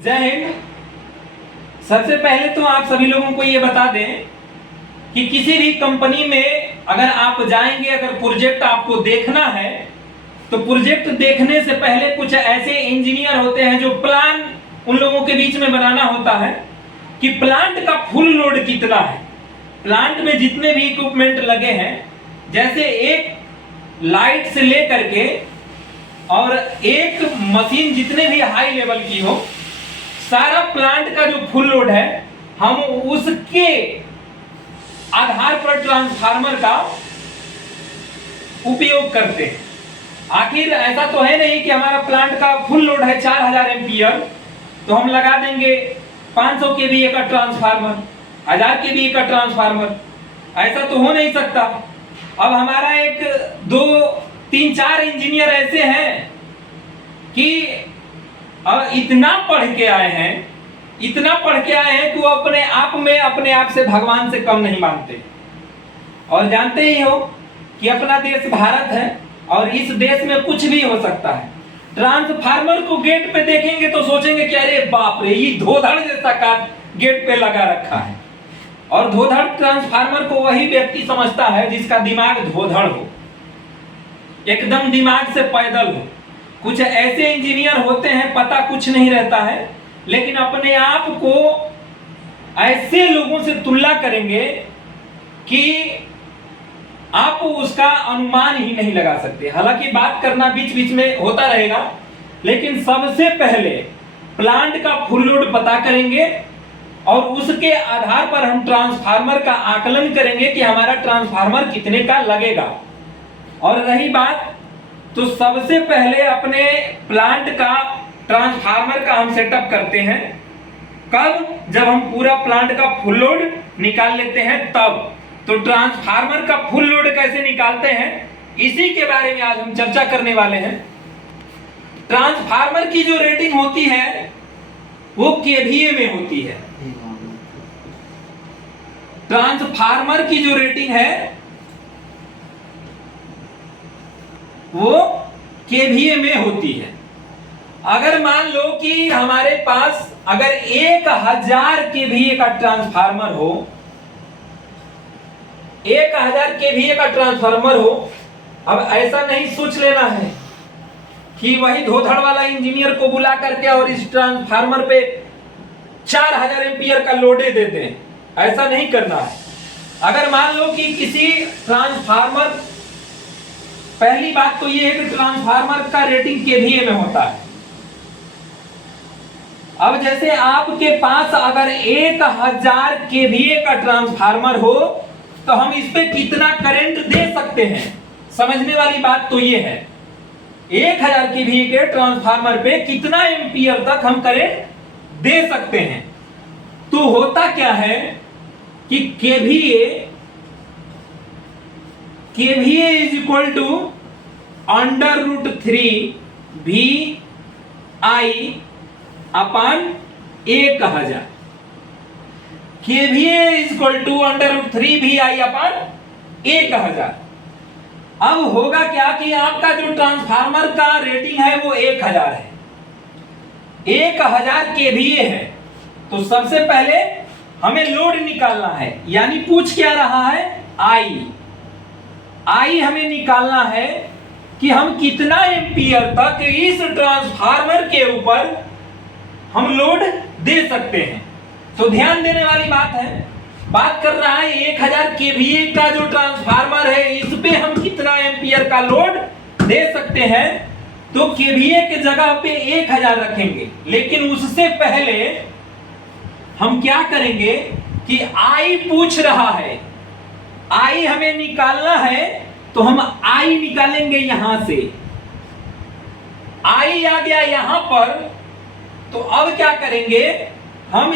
जय हिंद। सबसे पहले तो आप सभी लोगों को ये बता दें कि किसी भी कंपनी में अगर आप जाएंगे, अगर प्रोजेक्ट आपको देखना है तो प्रोजेक्ट देखने से पहले कुछ ऐसे इंजीनियर होते हैं जो प्लान उन लोगों के बीच में बनाना होता है कि प्लांट का फुल लोड कितना है, प्लांट में जितने भी इक्विपमेंट लगे हैं, जैसे एक लाइट से लेकर के और एक मशीन जितने भी हाई लेवल की हो, सारा प्लांट का जो फुल लोड है हम उसके आधार पर ट्रांसफार्मर का उपयोग करते हैं। आखिर ऐसा तो है नहीं कि हमारा प्लांट का फुल लोड है 4000 एम्पियर तो हम लगा देंगे 500 केवीए का ट्रांसफार्मर, 1000 केवीए का ट्रांसफार्मर, ऐसा तो हो नहीं सकता। अब हमारा एक 2 3 4 इंजीनियर ऐसे हैं कि इतना पढ़ के आए हैं, इतना पढ़ के आए हैं कि वो अपने आप से भगवान से कम नहीं मानते। और जानते ही हो कि अपना देश भारत है और इस देश में कुछ भी हो सकता है। ट्रांसफार्मर को गेट पे देखेंगे तो सोचेंगे कि अरे बाप रे, ये धोधड़ जैसा काट गेट पे लगा रखा है। और धोधड़ ट्रांसफार्मर को वही व्यक्ति समझता है जिसका दिमाग धोधड़ हो, एकदम दिमाग से पैदल हो। कुछ ऐसे इंजीनियर होते हैं पता कुछ नहीं रहता है, लेकिन अपने आप को ऐसे लोगों से तुलना करेंगे कि आप उसका अनुमान ही नहीं लगा सकते। हालांकि बात करना बीच बीच में होता रहेगा, लेकिन सबसे पहले प्लांट का फुल लोड पता करेंगे और उसके आधार पर हम ट्रांसफार्मर का आकलन करेंगे कि हमारा ट्रांसफार्मर कितने का लगेगा। और रही बात, तो सबसे पहले अपने प्लांट का ट्रांसफार्मर का हम सेटअप करते हैं। कब? जब हम पूरा प्लांट का फुल लोड निकाल लेते हैं तब। तो ट्रांसफार्मर का फुल लोड कैसे निकालते हैं, इसी के बारे में आज हम चर्चा करने वाले हैं। ट्रांसफार्मर की जो रेटिंग होती है वो केवीए में होती है। ट्रांसफार्मर की जो रेटिंग है वो केवीए में होती है। अगर मान लो कि हमारे पास अगर 1000 केवीए का ट्रांसफार्मर हो, 1000 केवीए का ट्रांसफार्मर हो, अब ऐसा नहीं सोच लेना है कि वही धोधड़ वाला इंजीनियर को बुला करके और इस ट्रांसफार्मर पे 4000 एम्पियर का लोडे दे दें, ऐसा नहीं करना है। अगर मान लो कि किसी ट्रांसफार्मर, पहली बात तो ये है कि ट्रांसफार्मर का रेटिंग केवीए में होता है। अब जैसे आपके पास अगर 1000 केवीए का ट्रांसफार्मर हो तो हम इस पे कितना करंट दे सकते हैं, समझने वाली बात तो ये है। 1000 केवीए के ट्रांसफार्मर पे कितना एम्पियर तक हम करंट दे सकते हैं। तो होता क्या है कि KVA is equal to √3 VI upon 1000। KVA is equal to √3 VI upon 1000। अब होगा क्या कि आपका जो ट्रांसफार्मर का रेटिंग है वो 1000 है, 1000 केवीए है। तो सबसे पहले हमें लोड निकालना है, यानी पूछ क्या रहा है, आई हमें निकालना है कि हम कितना एम्पियर तक इस ट्रांसफार्मर के ऊपर हम लोड दे सकते हैं। तो ध्यान देने वाली बात है, बात कर रहा है 1000 केवीए का जो ट्रांसफार्मर है इस पे हम कितना एम्पियर का लोड दे सकते हैं। तो केवीए के जगह पे 1000 रखेंगे, लेकिन उससे पहले हम क्या करेंगे कि आई पूछ रहा है, आई हमें निकालना है, तो हम आई निकालेंगे यहां से। आई आ गया यहां पर, तो अब क्या करेंगे, हम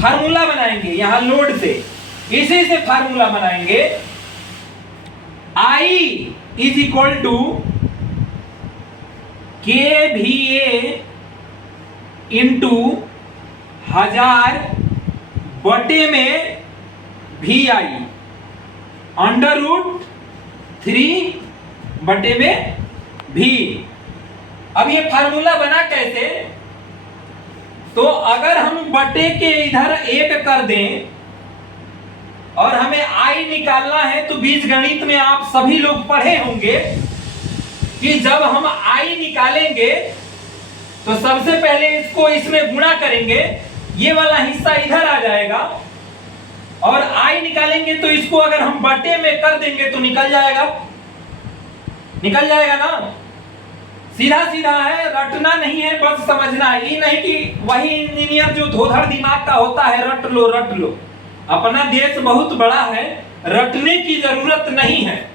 फार्मूला बनाएंगे यहां लोड से, इसी से फार्मूला बनाएंगे। I is equal to KVA into 1000 बटे में VI √3 बटे में V। अब ये फार्मूला बना कैसे, तो अगर हम बटे के इधर 1 कर दें और हमें आई निकालना है, तो बीजगणित में आप सभी लोग पढ़े होंगे कि जब हम आई निकालेंगे तो सबसे पहले इसको इसमें गुणा करेंगे, ये वाला हिस्सा इधर आ जाएगा, और आई निकालेंगे तो इसको अगर हम बटे में कर देंगे तो निकल जाएगा ना। सीधा सीधा है, रटना नहीं है, बस समझना है। ये नहीं कि वही इंजीनियर जो धोधड़ दिमाग का होता है रट लो। अपना देश बहुत बड़ा है, रटने की जरूरत नहीं है।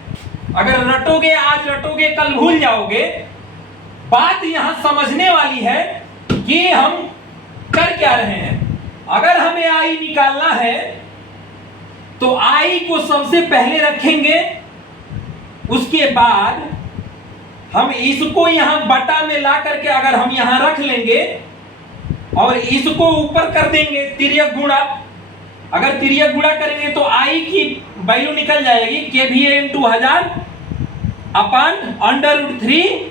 अगर रटोगे, आज रटोगे, कल भूल जाओगे। बात यहां समझने वाली है कि हम कर क्या रहे हैं। अगर हमें आई निकालना है तो आई को सबसे पहले रखेंगे, उसके बाद हम इसको यहां बटा में ला करके अगर हम यहां रख लेंगे और इसको ऊपर कर देंगे तिर्यक गुणा। अगर तिर्यक गुणा करेंगे तो आई की वैल्यू निकल जाएगी KVA इंटू 1000 अपन √3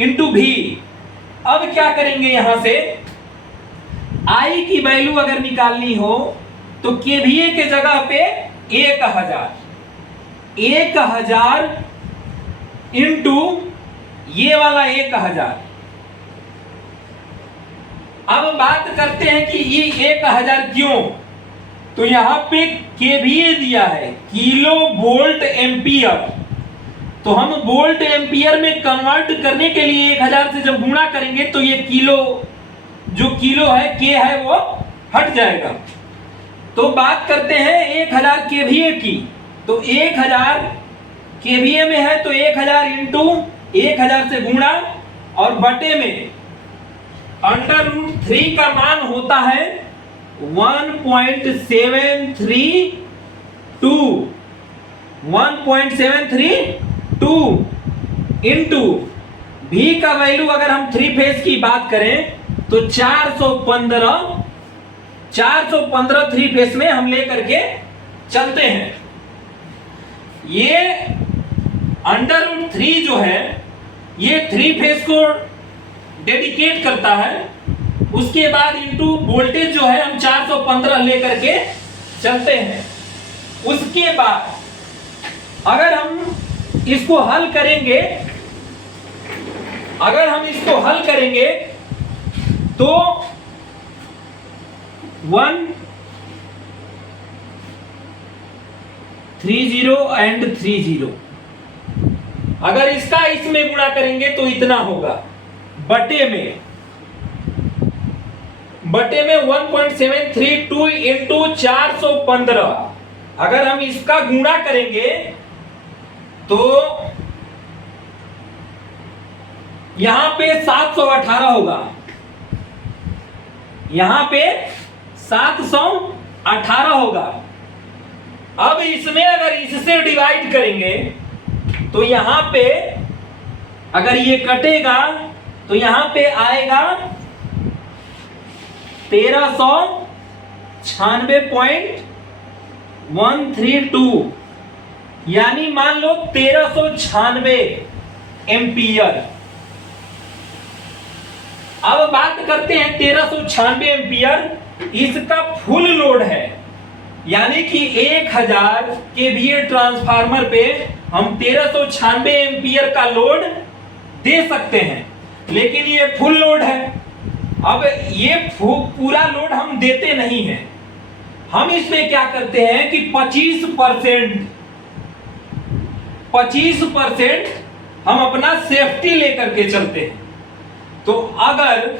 इंटू भी। अब क्या करेंगे, यहां से आई की वैल्यू अगर निकालनी हो तो KVA के जगह पे 1000 इंटू ये वाला 1000। अब बात करते हैं कि ये 1000 क्यों, तो यहां पे KVA दिया है किलो वोल्ट एम्पियर, तो हम वोल्ट एम्पियर में कन्वर्ट करने के लिए 1000 से जब गुणा करेंगे तो ये किलो, जो किलो है K है वो हट जाएगा। तो बात करते हैं 1000 KVA की, तो 1000 KVA में है तो 1000 इंटू 1000 से गुणा और बटे में √3 का मान होता है 1.732 इंटू भी का वैल्यू अगर हम 3 फेज की बात करें तो 415 3 फेज में हम लेकर के चलते हैं। ये √3 जो है ये 3 फेज को डेडिकेट करता है, उसके बाद इंटू वोल्टेज जो है हम 415 लेकर के चलते हैं। उसके बाद अगर हम इसको हल करेंगे, तो 130 एंड 30, अगर इसका इसमें गुणा करेंगे तो इतना होगा। बटे में 1.732 इंटू 415, अगर हम इसका गुणा करेंगे तो यहां पे 718 होगा, यहां पे 718 होगा। अब इसमें अगर इससे डिवाइड करेंगे तो यहां पे अगर ये कटेगा तो यहां पे आएगा 1396.132, यानी मान लो 1396 एम्पियर। अब बात करते हैं 1396 एम्पियर, इसका फुल लोड है, यानी कि 1000 KVA ट्रांसफार्मर पे हम 1396 एम्पियर का लोड दे सकते हैं, लेकिन ये फुल लोड है। अब ये पूरा लोड हम देते नहीं हैं, हम इसमें क्या करते हैं कि 25% हम अपना सेफ्टी लेकर के चलते हैं। तो अगर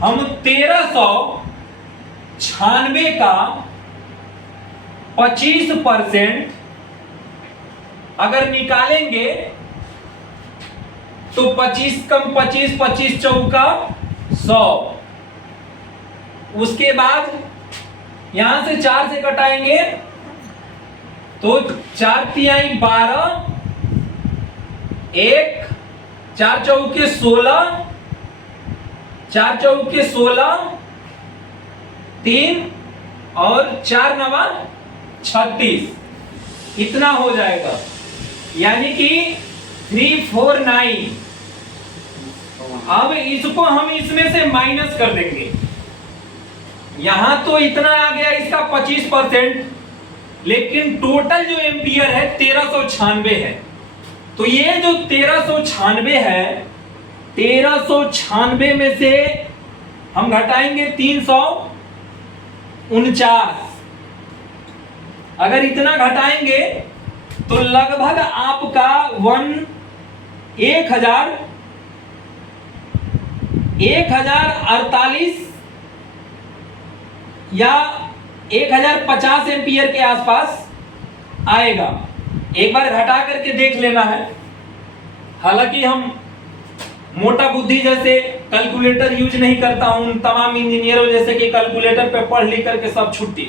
हम 1396 का 25% अगर निकालेंगे तो 25 कम 25, 25 चौका 100। उसके बाद यहां से 4 से कटाएंगे तो 4 तिहाई 12, 1 4 चौके 16, 4 चौके 16, 3 और 4 नवा 36, इतना हो जाएगा, यानी कि 349। अब इसको हम इसमें से माइनस कर देंगे, यहां तो इतना आ गया इसका 25%, लेकिन टोटल जो एम्पियर है 1396 है। तो ये जो 1396 है, 1396 में से हम घटाएंगे 349। अगर इतना घटाएंगे तो लगभग आपका 1048 या 1050 एम्पियर के आसपास आएगा। एक बार घटा करके देख लेना है। हालांकि हम मोटा बुद्धि जैसे कैलकुलेटर यूज नहीं करता हूं, तमाम इंजीनियरों जैसे कि कैलकुलेटर पे पढ़ लिख करके सब छुट्टी।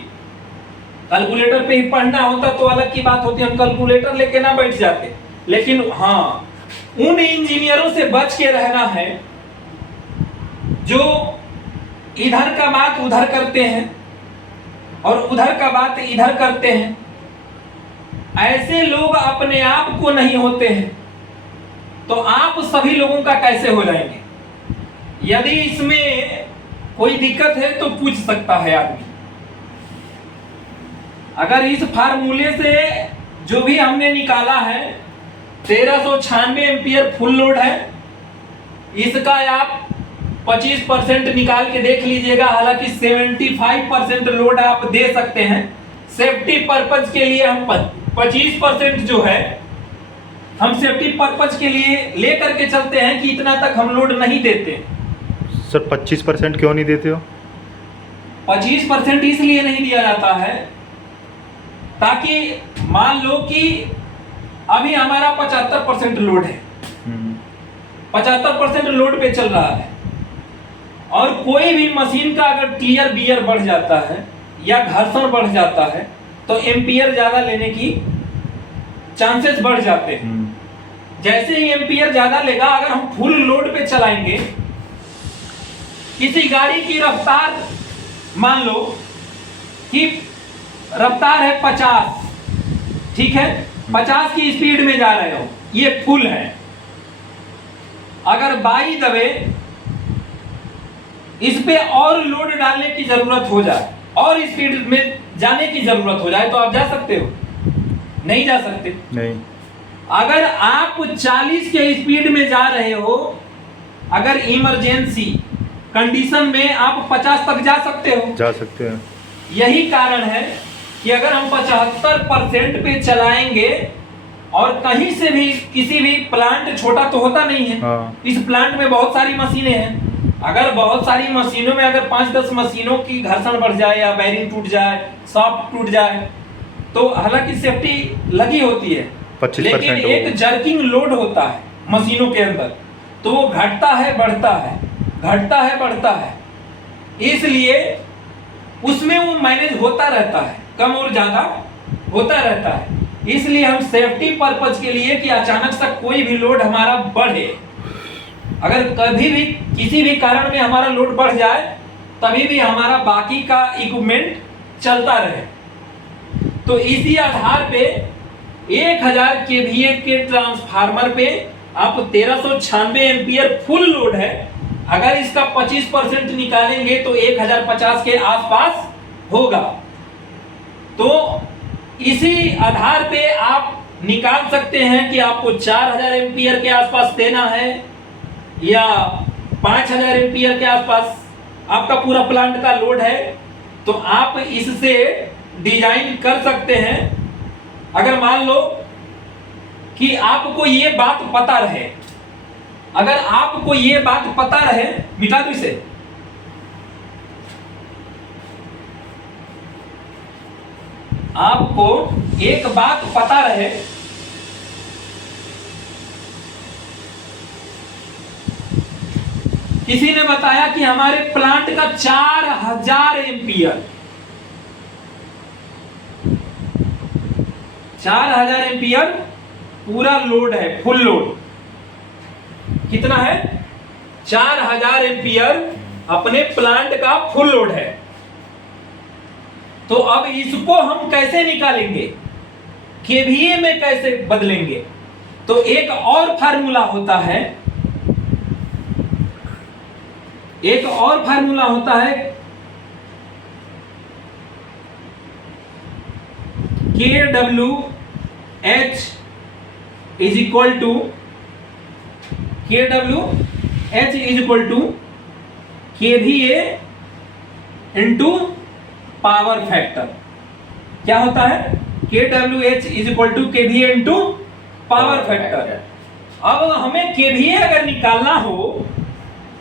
कैलकुलेटर पे ही पढ़ना होता तो अलग की बात होती, हम कैलकुलेटर लेके ना बैठ जाते। लेकिन हाँ, उन इंजीनियरों से बच के रहना है जो इधर का बात उधर करते हैं और उधर का बात इधर करते हैं। ऐसे लोग अपने आप को नहीं होते हैं, तो आप सभी लोगों का कैसे हो जाएंगे? यदि इसमें कोई दिक्कत है तो पूछ सकता है आदमी। अगर इस फार्मूले से जो भी हमने निकाला है 1396 एम्पियर फुल लोड है, इसका आप 25% निकाल के देख लीजिएगा। हालांकि 75% लोड आप दे सकते हैं। सेफ्टी पर्पज के लिए हम 25% जो है हम सेफ्टी पर्पज के लिए ले करके चलते हैं कि इतना तक हम लोड नहीं देते। सर 25% क्यों नहीं देते हो? 25% इसलिए नहीं दिया जाता है ताकि मान लो कि अभी हमारा 75% लोड है, 75% लोड पे चल रहा है और कोई भी मशीन का अगर टीयर बियर बढ़ जाता है या घर्षण बढ़ जाता है तो एम्पियर ज्यादा लेने की चांसेस बढ़ जाते हैं। जैसे ही एम्पियर ज्यादा लेगा, अगर हम फुल लोड पे चलाएंगे, किसी गाड़ी की रफ्तार मान लो कि रफ्तार है 50, ठीक है, 50 की स्पीड में जा रहे हो, ये फुल है। अगर बाई दबे इस पे और लोड डालने की जरूरत हो जाए और स्पीड में जाने की जरूरत हो जाए तो आप जा सकते हो? नहीं जा सकते। नहीं। अगर आप 40 के स्पीड में जा रहे हो, अगर इमरजेंसी कंडीशन में आप 50 तक जा सकते हो? जा सकते हैं। यही कारण है कि अगर हम 75% पे चलाएंगे और कहीं से भी किसी भी प्लांट, छोटा तो होता नहीं है, हाँ। इस प्लांट में बहुत सारी मशीनें हैं। अगर बहुत सारी मशीनों में अगर 5-10 मशीनों की घर्षण बढ़ जाए या बैरिंग टूट जाए, शाफ्ट टूट जाए, तो हालांकि सेफ्टी लगी होती है, 25% लेकिन एक जर्किंग लोड होता है मशीनों के अंदर, तो वो घटता है बढ़ता है, घटता है बढ़ता है, इसलिए उसमें वो मैनेज होता रहता है, कम और ज्यादा होता रहता है। इसलिए हम सेफ्टी पर्पज के लिए कि अचानक से कोई भी लोड हमारा बढ़े, अगर कभी भी किसी भी कारण में हमारा लोड बढ़ जाए, तभी भी हमारा बाकी का इक्विपमेंट चलता रहे। तो इसी आधार पे 1000 केवीए के ट्रांसफार्मर पे आप 1396 एम्पियर फुल लोड है, अगर इसका 25% निकालेंगे तो 1050 के आसपास होगा। तो इसी आधार पे आप निकाल सकते हैं कि आपको 4000 एम्पियर के आसपास देना है या 5000 एम्पियर के आसपास आपका पूरा प्लांट का लोड है। तो आप इससे डिजाइन कर सकते हैं। अगर मान लो कि आपको ये बात पता रहे, अगर आपको ये बात पता रहे, मिटा दो इसे, आपको एक बात पता रहे, किसी ने बताया कि हमारे प्लांट का 4000 एम्पियर 4000 एम्पियर पूरा लोड है, फुल लोड कितना है? 4000 एम्पियर अपने प्लांट का फुल लोड है। तो अब इसको हम कैसे निकालेंगे, केवीए में कैसे बदलेंगे? तो एक और फार्मूला होता है, एक और फार्मूला होता है KWH is equal to KVA into power factor. क्या होता है? KWH is equal to KVA into power factor. अब हमें KVA अगर निकालना हो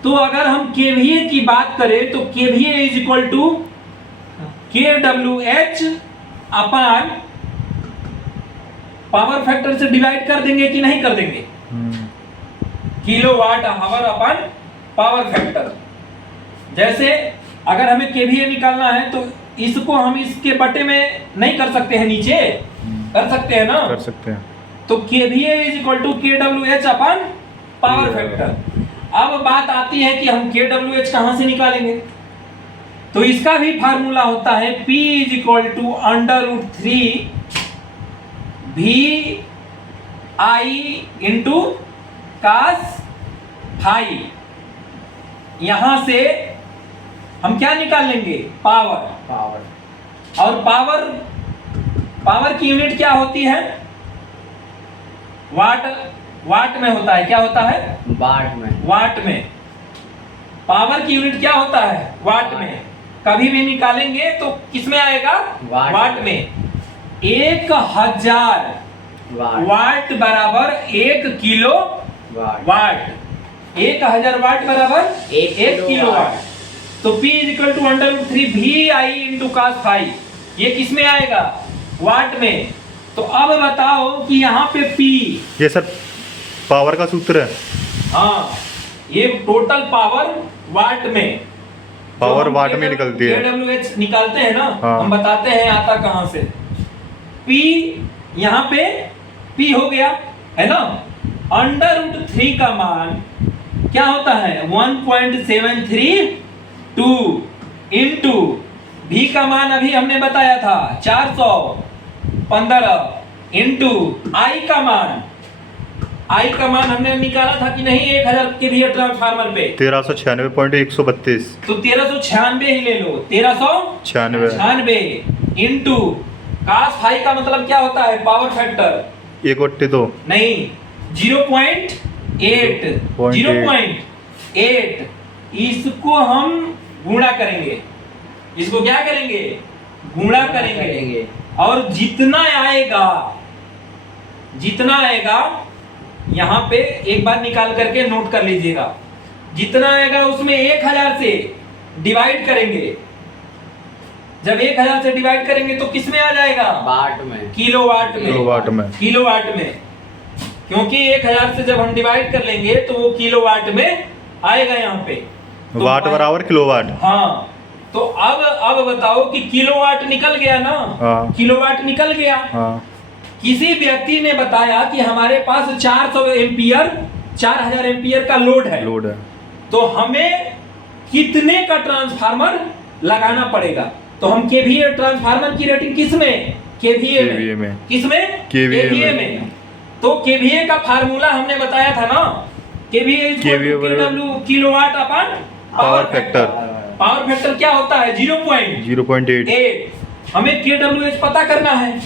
तो अगर हम KVA की बात करें तो KVA is equal to KWH upon power factor से डिवाइड कर देंगे कि नहीं कर देंगे? Kilowatt hour upon power factor. जैसे अगर हमें KVA निकालना है तो इसको हम इसके बटे में नहीं कर सकते हैं, नीचे कर सकते हैं ना? कर सकते हैं। तो KVA is equal to KWH upon power factor. अब बात आती है कि हम KWH कहां से निकालेंगे? तो इसका भी फार्मूला होता है P is equal to √3 VI into cos phi. यहां से हम क्या निकाल लेंगे? पावर। और पावर की यूनिट क्या होती है? वाट में होता है। क्या होता है? वाट में। पावर की यूनिट क्या होता है? वाट में। कभी भी निकालेंगे तो किस में आएगा? वाट में। 1000 वाट बराबर 1 किलो वाट। 1000 वाट बराबर 1 किलो वाट। तो P is equal to √3 VI into cos phi. ये किस में आएगा? वाट में। तो अब बताओ कि यहाँ पे P, ये सर पावर का सूत्र है। हाँ, ये टोटल पावर वाट में, पावर वाट में निकलती है। KWH निकालते हैं ना, हाँ। हम बताते हैं आता कहां से। P यहाँ पे P हो गया है ना। √3 का मान क्या होता है? 1.732 इंटू V का मान अभी हमने बताया था 415 इंटू I का मान हमने निकाला था कि नहीं 1000 के भी ट्रांसफार्मर पे 1396.132। तो 1396 ही ले लो। 1396 इंटू cos फाई का मतलब क्या होता है? पावर फैक्टर 1/2 नहीं, 0.8 इसको हम गुणा करेंगे। इसको क्या करेंगे? गुणा करेंगे। और जितना आएगा यहाँ पे एक बार निकाल करके नोट कर लीजिएगा। जितना आएगा उसमें 1000 से डिवाइड करेंगे। जब 1000 से डिवाइड करेंगे तो किस में आ जाएगा? वाट में। किलोवाट में। क्योंकि 1000 से जब हम डिवाइड कर लेंगे तो वो किलोवाट में आएगा यहाँ पे। तो वाट बराबर किलोवाट। हाँ, तो अब बताओ कि किलोवाट निकल गया ना? हाँ। किलोवाट निकल गया। हाँ। किसी व्यक्ति ने बताया कि हमारे पास 4000 एम्पियर का लोड है। तो हमें कितने का ट्रांसफार्मर लगाना पड़ेगा? तो हम KVA ट्रांसफार्मर की रेटिंग किस में? KVA में। किस में? KVA में। तो KVA का फार्मूला हमने बताया था ना, KVA किलोवाट अपन पावर फैक्टर। पावर फैक्टर क्या होता है? 0.8। हमें KWH पता करना है।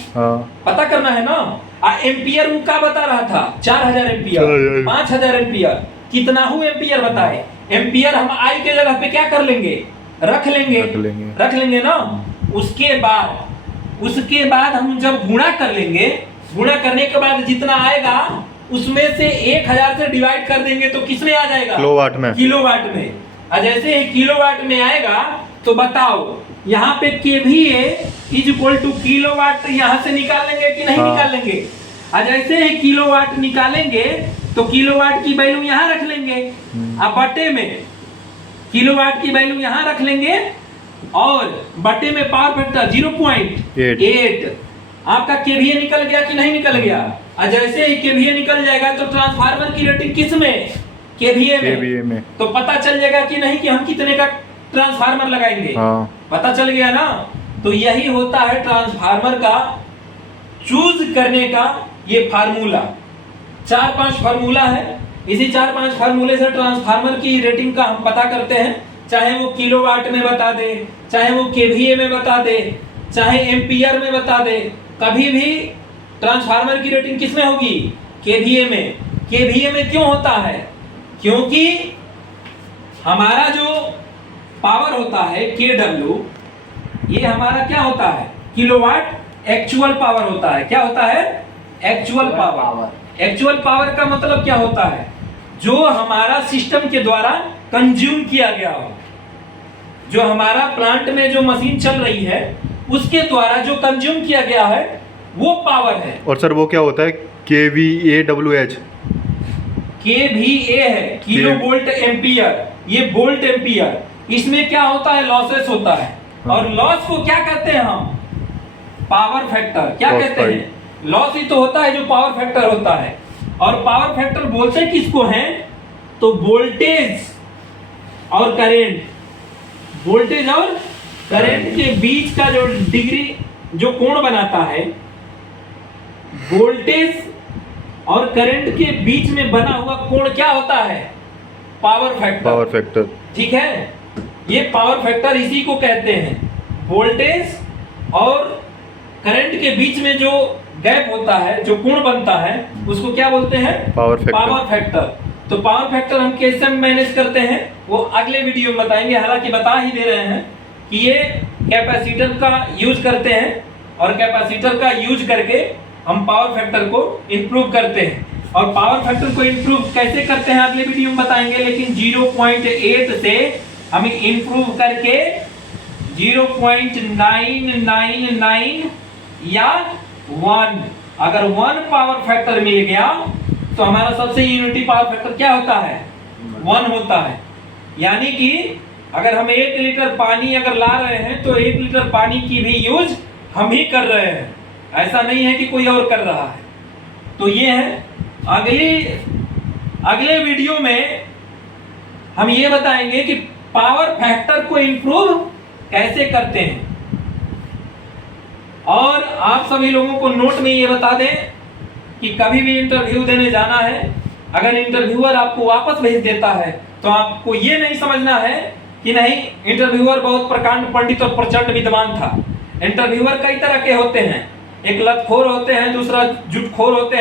पता करना है ना। एम्पियर वो क्या बता रहा था? 4000 एम्पियर, 5000 एम्पियर। कितना हूँ एम्पियर बताए? एम्पियर हम I के जगह पे क्या कर लेंगे? रख लेंगे ना। उसके बाद हम जब गुणा कर लेंगे, गुणा करने के बाद जितना आएगा उसमें से 1000 से डिवाइड कर देंगे तो किस में आ जाएगा? किलोवाट में। और जैसे ही किलोवाट में आएगा तो बताओ यहाँ पे KVA is equal to kilowatt यहाँ से निकाल लेंगे कि नहीं? निकाल लेंगे। और जैसे ही किलोवाट निकालेंगे तो किलोवाट की वैल्यू यहाँ रख लेंगे। अब बटे में किलोवाट की वैल्यू यहाँ रख लेंगे और बटे में पावर फैक्टर 0.8। आपका KVA निकल गया कि नहीं निकल गया? और जैसे ही KVA निकल जाएगा तो ट्रांसफार्मर की रेटिंग किस में? KVA में। तो पता चल जाएगा कि नहीं कि हम कितने का ट्रांसफार्मर लगाएंगे। पता चल गया ना। तो यही होता है ट्रांसफार्मर का चूज करने का ये फार्मूला। 4-5 फार्मूला है। इसी 4-5 फार्मूले से ट्रांसफार्मर की रेटिंग का हम पता करते हैं। चाहे वो किलोवाट में बता दे, चाहे वो KVA में बता दे, चाहे एम्पियर में बता दे, कभी भी ट्रांसफार्मर की रेटिंग किसमें होगी? केवीए में। केवीए में क्यों होता है? क्योंकि हमारा जो पावर होता है केडब्ल्यू, ये हमारा क्या होता है? किलोवाट एक्चुअल पावर होता है। क्या होता है? Actual power. एक्चुअल पावर का मतलब क्या होता है? जो हमारा सिस्टम के द्वारा कंज्यूम किया गया हो, जो हमारा प्लांट में जो मशीन चल रही है उसके द्वारा जो कंज्यूम किया गया है वो पावर है। और सर वो क्या होता है? KVAWH। KVA है किलो वोल्ट एम्पियर, ये वोल्ट एम्पियर। इसमें क्या होता है? लॉसेस होता है। और लॉस को क्या कहते हैं हम? Power factor. क्या कहते हैं? लॉस ही तो होता है जो पावर फैक्टर होता है। और पावर फैक्टर बोलते किसको हैं? तो वोल्टेज और करंट, वोल्टेज और करंट के बीच का जो डिग्री, जो कोण बनाता है, वोल्टेज और करंट के बीच में बना हुआ कोण क्या होता है? Power factor. Power factor. ठीक है, ये पावर फैक्टर इसी को कहते हैं। वोल्टेज और करंट के बीच में जो गैप होता है, जो कोण बनता है, उसको क्या बोलते हैं? Power factor. Power factor. तो पावर फैक्टर हम कैसे मैनेज करते हैं वो अगले वीडियो में बताएंगे। हालांकि बता ही दे रहे हैं कि ये कैपेसिटर का यूज करते हैं और कैपेसिटर का यूज करके हम पावर फैक्टर को इंप्रूव करते हैं। और पावर फैक्टर को इंप्रूव कैसे करते हैं अगले वीडियो में बताएंगे। लेकिन 0.8 से हम इंप्रूव करके 0.999 या 1, अगर 1 पावर फैक्टर मिल गया तो हमारा सबसे यूनिटी पावर फैक्टर क्या होता है? 1 होता है। यानी कि अगर हम 1 लीटर पानी अगर ला रहे हैं तो 1 लीटर पानी की भी यूज हम ही कर रहे हैं, ऐसा नहीं है कि कोई और कर रहा है। तो ये है। अगले वीडियो में हम ये बताएंगे कि पावर फैक्टर को इंप्रूव कैसे करते हैं। और आप सभी लोगों को नोट में ये बता दें कि कभी भी इंटरव्यू देने जाना है, अगर इंटरव्यूअर आपको वापस भेज देता है तो आपको ये नहीं समझना है कि नहीं इंटरव्यूअर बहुत प्रकांड पंडित और प्रचंड विद्वान था। इंटरव्यूअर कई तरह के होते हैं, एक लतखोर होते हैं, दूसरा जुटखोर होते हैं।